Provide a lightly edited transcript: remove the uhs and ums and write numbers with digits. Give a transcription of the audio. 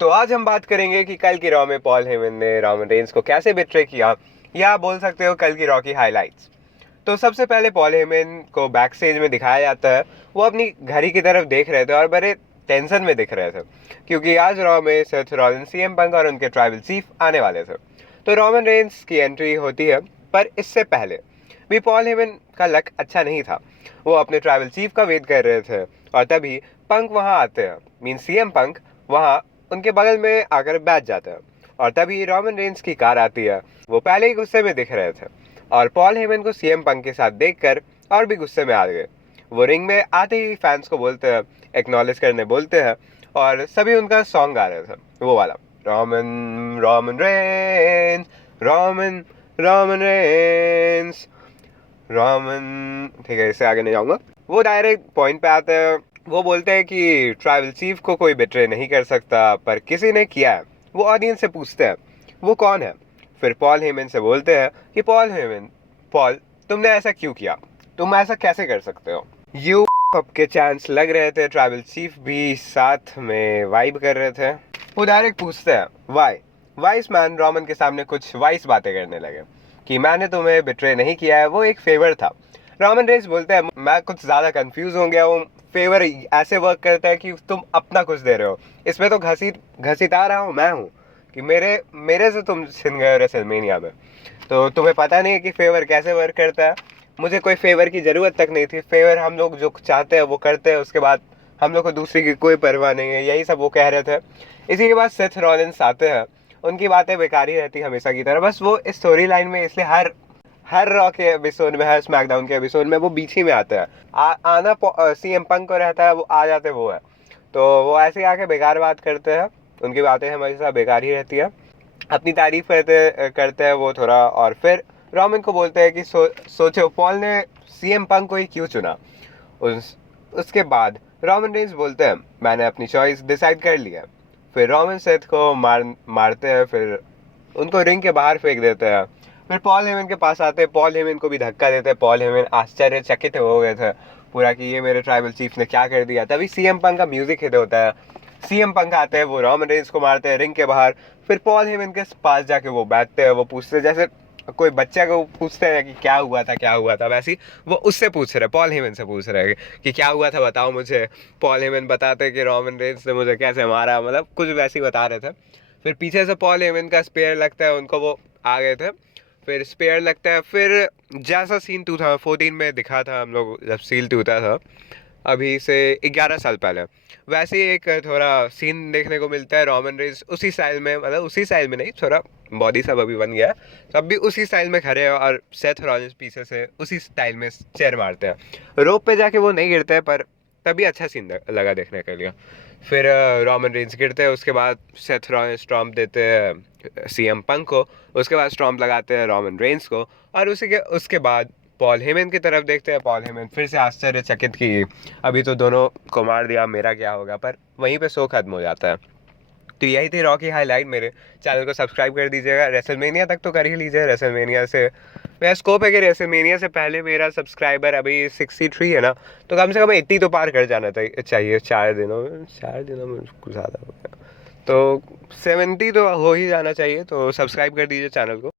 तो आज हम बात करेंगे कि कल की रॉ में पॉल हेमन ने रोमन रेंस को कैसे बिट्रे किया, या बोल सकते हो कल की रॉ की हाइलाइट्स। तो सबसे पहले पॉल हेमन को बैक स्टेज में दिखाया जाता है। वो अपनी घड़ी की तरफ देख रहे थे और बड़े टेंशन में दिख रहे थे, क्योंकि आज रॉ में सेथ रॉलिंस, सीएम पंक और उनके ट्राइबल चीफ आने वाले थे। तो रोमन रेंस की एंट्री होती है, पर इससे पहले भी पॉल हेमन का लक अच्छा नहीं था। वो अपने ट्राइबल चीफ का वेट कर रहे थे और तभी पंक वहां आते हैं, मीन सीएम पंक वहां उनके बगल में आकर बैठ जाते हैं। और तभी रोमन रेंस की कार आती है। वो पहले ही गुस्से में दिख रहे थे और पॉल हेमन को सीएम पंक के साथ देखकर और भी गुस्से में आ गए। वो रिंग में आते ही फैंस को बोलते हैं, एक्नॉलेज करने बोलते हैं, और सभी उनका सॉन्ग गा रहे थे, वो वाला Roman Roman Reigns, Roman Roman Reigns, Roman. ठीक है, इससे आगे नहीं जाऊंगा। वो डायरेक्ट पॉइंट पे आते हैं। वो बोलते हैं कि ट्राइबल चीफ को कोई बिट्रे नहीं कर सकता, पर किसी ने किया है। वो ऑडियंस से पूछते हैं वो कौन है। फिर पॉल हेमन से बोलते हैं कि पॉल हेमन, पॉल तुमने ऐसा क्यों किया, तुम ऐसा कैसे कर सकते हो। यू के चांस लग रहे थे, ट्राइबल चीफ भी साथ में वाइब कर रहे थे। वो डायरेक्ट पूछते हैं वाई। वाइस मैन रोमन के सामने कुछ वाइस बातें करने लगे कि मैंने तुम्हें बिट्रे नहीं किया है, वो एक फेवर था। रोमन रेंस बोलते हैं मैं कुछ ज़्यादा कंफ्यूज हो गया हूँ, फेवर ऐसे वर्क करता है कि तुम अपना कुछ दे रहे हो, इसमें तो घसीटा रहा हूँ मैं हूँ, कि मेरे मेरे से तुम छिन गए रेसलमेनिया में, तो तुम्हें पता नहीं है कि फेवर कैसे वर्क करता है। मुझे कोई फेवर की ज़रूरत तक नहीं थी, फेवर हम लोग जो चाहते हैं वो करते हैं, उसके बाद हम लोग को दूसरी की कोई परवाह नहीं है, यही सब वो कह रहे थे। इसी के बाद सेथ रॉलिंस आते हैं। उनकी बातें बेकार ही रहती हमेशा की तरह, बस वो इस स्टोरी लाइन में इसलिए हर रॉ के एपिसोड में, हर स्मैकडाउन के एपिसोड में वो बीच ही में आते हैं। आना सीएम पंक को रहता है, वो आ जाते वो है, तो वो ऐसे ही आके बेकार बात करते हैं। उनकी बातें हमेशा बेकार ही रहती है। अपनी तारीफ करते हैं वो थोड़ा, और फिर रोमन को बोलते हैं कि सोचो पॉल ने सीएम पंक को ही क्यों चुना। उसके बाद रोमन रेंस बोलते हैं मैंने अपनी चॉइस डिसाइड कर लिया। फिर रोमन सेथ को मारते हैं, फिर उनको रिंग के बाहर फेंक देते हैं। फिर पॉल हेमन के पास आते हैं, पॉल हेमन को भी धक्का देते हैं। पॉल हेमन आश्चर्यचकित हो गए थे पूरा कि ये मेरे ट्राइबल चीफ ने क्या कर दिया। तभी सीएम पंक का म्यूजिक हिट होता है। सीएम पंक आते हैं, वो रोमन रेंस को मारते हैं रिंग के बाहर। फिर पॉल हेमन के पास जाके वो बैठते हैं, वो पूछते हैं जैसे कोई बच्चा को पूछते हैं कि क्या हुआ था, वैसे वो उससे पूछ रहे, पॉल हेमन से पूछ रहे हैं कि क्या हुआ था बताओ मुझे। पॉल हेमन बताते हैं कि रोमन रेंस ने मुझे कैसे मारा, मतलब कुछ वैसे ही बता रहे थे। फिर पीछे से पॉल हेमन का स्पेयर लगता है उनको, वो आ गए थे। फिर स्पेयर लगता है, फिर जैसा सीन 2014 में दिखा था हम लोग जब सील टूटा था, अभी से 11 साल पहले, वैसे ही एक थोड़ा सीन देखने को मिलता है। रोमन रेंस उसी स्टाइल में, मतलब उसी स्टाइल में नहीं, थोड़ा बॉडी सब अभी बन गया है, तब भी उसी स्टाइल में खड़े हैं और सेथ रॉलिंस पीछे से उसी स्टाइल में चेयर मारते हैं। रोप पे जाके वो नहीं गिरते हैं, पर तभी अच्छा सीन लगा देखने के लिए। फिर रोमन रेंस गिरते हैं, उसके बाद सेथ रॉलिंस स्टॉम्प देते हैं सीएम पंक को, उसके बाद स्टॉम्प लगाते हैं रोमन रेंस को, और उसके बाद पॉल हेमन की तरफ देखते हैं। पॉल हेमन फिर से आश्चर्यचकित कि अभी तो दोनों को मार दिया, मेरा क्या होगा, पर वहीं पे शो खत्म हो जाता है। तो यही थी रॉ की हाईलाइट। मेरे चैनल को सब्सक्राइब कर दीजिएगा। रेसलमेनिया तक तो कर ही लीजिए। रेसलमेनिया से मेरा स्कोप है कि रेसलमेनिया से पहले मेरा सब्सक्राइबर अभी 63 है ना, तो कम से कम 80 तो पार कर जाना चाहिए 4 दिनों में कुछ ज़्यादा हो गया, तो 70 तो हो ही जाना चाहिए। तो सब्सक्राइब कर दीजिए चैनल को।